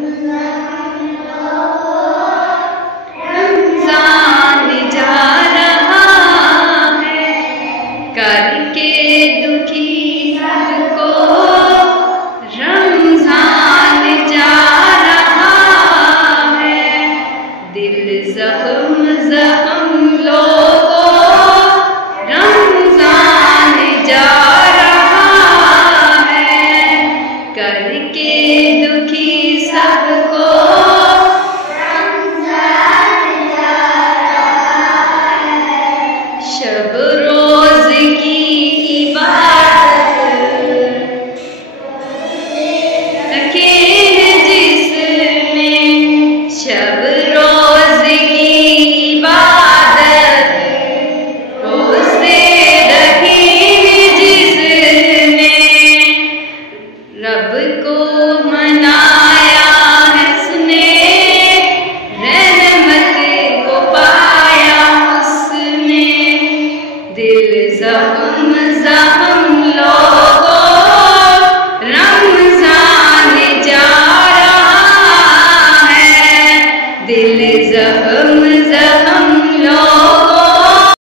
रमजान जा रहा है, करके दुखी सबको रमजान जा रहा है। दिल जख्म जख्म लोगों रमजान जा रहा है, करके दुखी सबको रमजान जा रहा है। शब रोज की इबादत रखे हैं जिसने, शब रोज की इबादत रोज़े रखे हैं जिसने, रब को मनाया है उसने, रहमत को पाया उसने। दिल ज़ख्म ज़ख्म लोगों रमजान जा रहा है, दिल ज़ख्म ज़ख्म